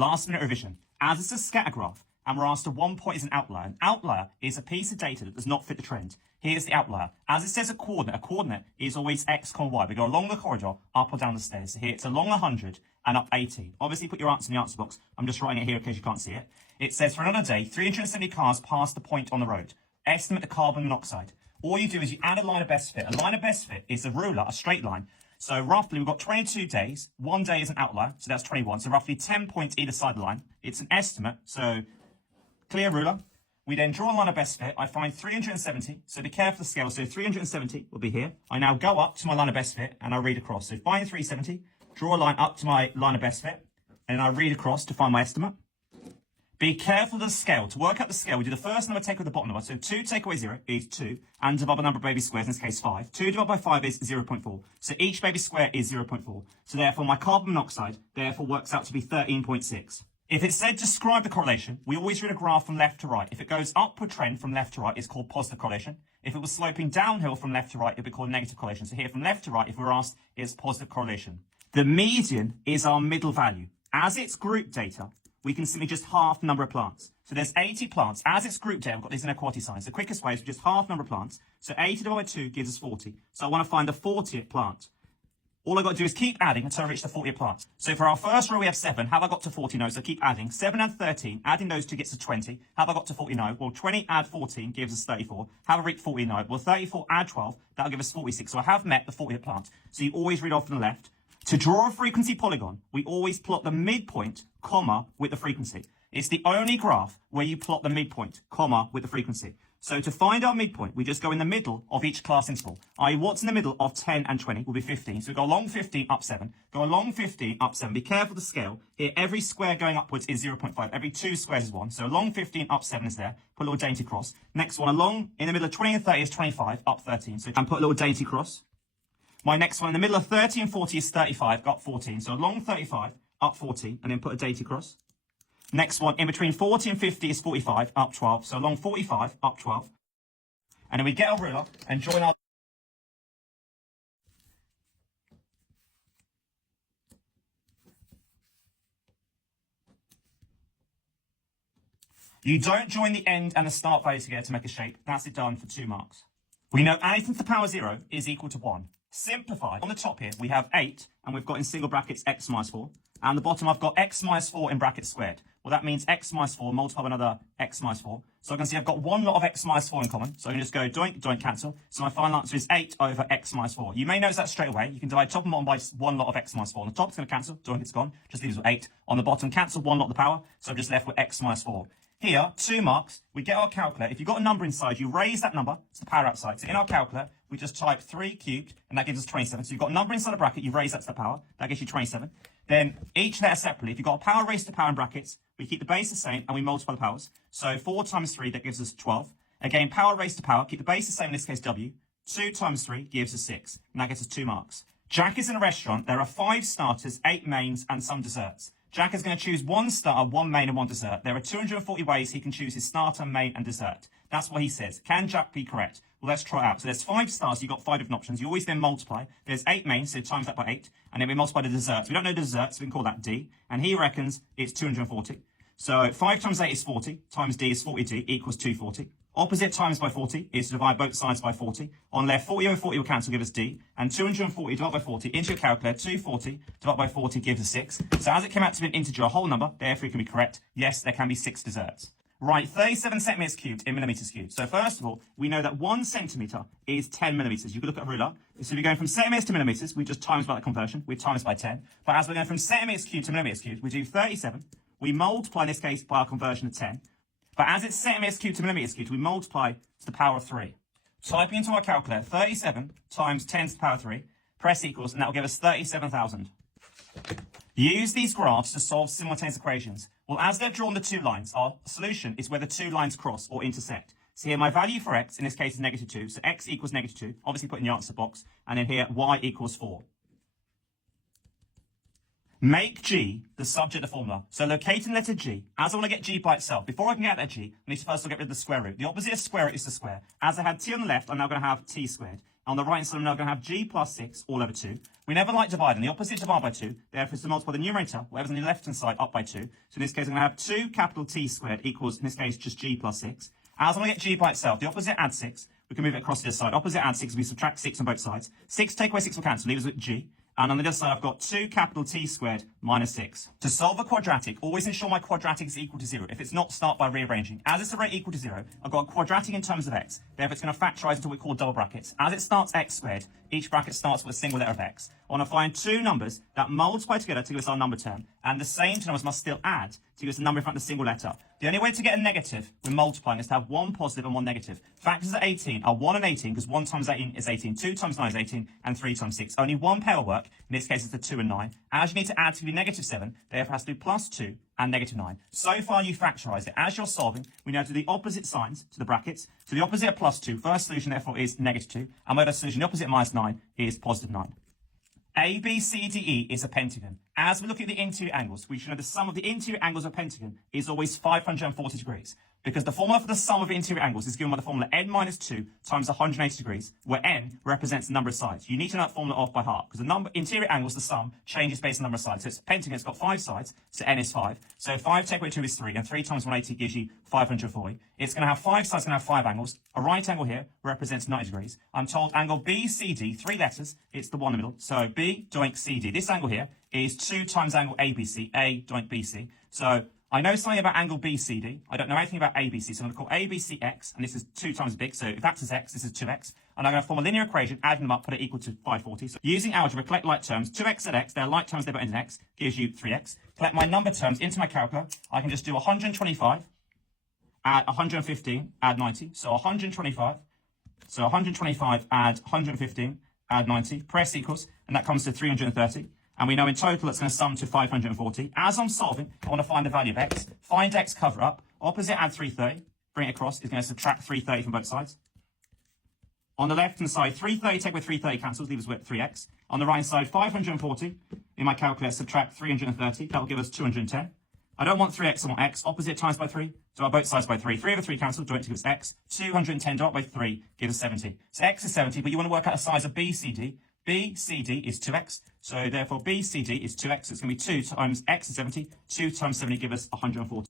Last minute revision. As it's a scatter graph, and we're asked at one point is an outlier is a piece of data that does not fit the trend. Here's the outlier. As it says a coordinate is always x, y. We go along the corridor, up or down the stairs. So here it's along 100 and up 18. Obviously put your answer in the answer box. I'm just writing it here in case you can't see it. It says for another day, 370 cars pass the point on the road. Estimate the carbon monoxide. All you do is you add a line of best fit. A line of best fit is a ruler, a straight line. So roughly we've got 22 days. One day is an outlier, so that's 21. So roughly 10 points either side of the line. It's an estimate, so clear ruler. We then draw a line of best fit. I find 370. So be careful of the scale. So 370 will be here. I now go up to my line of best fit and I read across. So find 370, draw a line up to my line of best fit, and I read across to find my estimate. Be careful of the scale. To work out the scale, we do the first number, take away the bottom number. So 2 take away 0 is 2, and divide by the number of baby squares, in this case 5. 2 divided by 5 is 0.4. So each baby square is 0.4. So therefore my carbon monoxide therefore works out to be 13.6. If it said describe the correlation, we always read a graph from left to right. If it goes upward trend from left to right, it's called positive correlation. If it was sloping downhill from left to right, it would be called negative correlation. So here from left to right, if we're asked, it's positive correlation. The median is our middle value. As it's group data, we can simply just half the number of plants. So there's 80 plants. As it's group data, we've got these inequality signs. The quickest way is just half number of plants. So 80 divided by 2 gives us 40. So I want to find the 40th plant. All I've got to do is keep adding until I reach the 40th plant. So for our first row, we have 7. Have I got to 40? No, so keep adding. 7 and 13, adding those two gets us 20. Have I got to 40? No. Well, 20 add 14 gives us 34. Have I reached 40? No. Well, 34 add 12, that'll give us 46. So I have met the 40th plant. So you always read off on the left. To draw a frequency polygon, we always plot the midpoint, comma, with the frequency. It's the only graph where you plot the midpoint, comma, with the frequency. So to find our midpoint, we just go in the middle of each class interval. I.e., what's in the middle of 10 and 20 will be 15. So we go along 15, up 7. Go along 15, up 7. Be careful of the scale. Here, every square going upwards is 0.5. Every 2 squares is 1. So along 15, up 7 is there. Put a little dainty cross. Next one, along in the middle of 20 and 30 is 25, up 13. So and put a little dainty cross. My next one in the middle of 30 and 40 is 35, up 14. So along 35, up 14, and then put a dainty cross. Next one, in between 40 and 50 is 45, up 12. So along 45, up 12. And then we get our ruler and join our... You don't join the end and the start value together to make a shape. That's it done for 2 marks. We know anything to the power 0 is equal to 1. Simplify. On the top here, we have 8, and we've got in single brackets x minus 4. And the bottom, I've got x minus 4 in brackets squared. Well, that means x minus 4 multiplied by another x minus 4. So I can see I've got one lot of x minus 4 in common. So I can just go doink, doink, cancel. So my final answer is 8 over x minus 4. You may notice that straight away. You can divide top and bottom by one lot of x minus 4. On the top, it's going to cancel. Doink, it's gone. Just leaves with 8. On the bottom, cancel one lot of the power. So I'm just left with x minus 4. Here, 2 marks. We get our calculator. If you've got a number inside, you raise that number. It's the power outside. So in our calculator, we just type 3 cubed, and that gives us 27. So you've got a number inside a bracket. You raise that to the power. That gives you 27. Then each letter separately. If you've got a power raised to power in brackets, we keep the base the same, and we multiply the powers. So 4 times 3, that gives us 12. Again, power raised to power. Keep the base the same, in this case, w. 2 times 3 gives us 6. And that gets us 2 marks. Jack is in a restaurant. There are 5 starters, 8 mains, and some desserts. Jack is going to choose 1 starter, 1 main, and 1 dessert. There are 240 ways he can choose his starter, main, and dessert. That's what he says. Can Jack be correct? Well, let's try it out. So there's 5 stars. You've got 5 different options. You always then multiply. There's 8 mains, so times that by 8. And then we multiply the desserts. We don't know the desserts, so we can call that D. And he reckons it's 240. So 5 times 8 is 40, times D is 40D equals 240. Opposite times by 40 is to divide both sides by 40. On left, 40 over 40 will cancel, give us D. And 240 divided by 40 into your calculator, 240 divided by 40 gives us 6. So as it came out to be an integer, a whole number, therefore it can be correct. Yes, there can be 6 desserts. Right, 37 centimeters cubed in millimeters cubed. So first of all, we know that 1 centimeter is 10 millimeters. You can look at a ruler. So if you're going from centimeters to millimeters, we just times by that conversion. We times by 10. But as we're going from centimeters cubed to millimeters cubed, we do 37. We multiply, in this case, by our conversion of 10. But as it's centimeters cubed to millimeters cubed, we multiply to the power of 3. Typing into our calculator, 37 times 10 to the power of 3, press equals, and that will give us 37,000. Use these graphs to solve simultaneous equations. Well, as they've drawn the 2 lines, our solution is where the 2 lines cross or intersect. So here my value for x, in this case, is negative 2. So x equals negative 2. Obviously put in the answer box. And then here, y equals 4. Make G the subject of the formula. So locating letter G, as I want to get G by itself, before I can get that G, I need to first of all get rid of the square root. The opposite of square root is the square. As I had t on the left, I'm now going to have t squared. On the right side, we're now going to have g plus 6 all over 2. We never like dividing. The opposite divide by 2. Therefore, it's to multiply the numerator, whatever's on the left-hand side, up by 2. So in this case, I'm going to have 2 capital T squared equals, in this case, just g plus 6. As I'm going to get g by itself, the opposite add 6. We can move it across to this side. Opposite add 6, we subtract 6 on both sides. 6 take away 6 will cancel, leave us with g. And on the other side, I've got 2 capital T squared minus 6. To solve a quadratic, always ensure my quadratic is equal to 0. If it's not, start by rearranging. As it's a rate equal to 0, I've got a quadratic in terms of x. Therefore, it's going to factorize into what we call double brackets. As it starts x squared, each bracket starts with a single letter of x. I want to find two numbers that multiply together to give us our number term. And the same two numbers must still add to give us a number in front of the single letter. The only way to get a negative when multiplying is to have one positive and one negative. Factors at 18 are 1 and 18, because 1 times 18 is 18, 2 times 9 is 18, and 3 times 6. Only one pair will work. In this case, it's the 2 and 9. As you need to add to be negative 7, therefore it has to be plus 2 and negative 9. So far, you factorised it. As you're solving, we now do the opposite signs to the brackets. So the opposite of plus 2, first solution, therefore, is negative 2. And where the solution, the opposite of minus 9, is positive 9. ABCDE is a pentagon. As we look at the interior angles, we should know the sum of the interior angles of a pentagon is always 540 degrees. Because the formula for the sum of interior angles is given by the formula n minus 2 times 180 degrees, where n represents the number of sides. You need to know that formula off by heart, because the number interior angles, the sum, changes based on the number of sides. So it's a pentagon, it's got 5 sides, so n is 5. So 5 take away 2 is 3, and 3 times 180 gives you 540. It's going to have 5 sides, it's going to have 5 angles. A right angle here represents 90 degrees. I'm told angle BCD, 3 letters, it's the one in the middle. So B, doink, CD. This angle here is 2 times angle ABC, A, doink, BC. So I know something about angle BCD. I don't know anything about ABC, so I'm going to call ABC x, and this is 2 times big, so if that's is x, this is 2x. And I'm going to form a linear equation, adding them up, put it equal to 540. So using algebra, collect like terms. 2x at x, they're like terms, they put into x, gives you 3x. Collect my number terms into my calculator. I can just do 125, add 115, add 90. So 125, add 115, add 90. Press equals, and that comes to 330. And we know in total it's going to sum to 540. As I'm solving, I want to find the value of x. Find x, cover up. Opposite, add 330. Bring it across. Is going to subtract 330 from both sides. On the left-hand side, 330 take with 330 cancels, leaves us with 3x. On the right side, 540. In my calculator, subtract 330. That will give us 210. I don't want 3x, I want x. Opposite times by 3. Divide both sides by 3. 3 over 3 cancel, joint to give us x. 210 divided by 3 gives us 70. So x is 70, but you want to work out the size of BCD. BCD is 2x, so therefore BCD is 2x. It's going to be 2 times x is 70. 2 times 70 give us 140.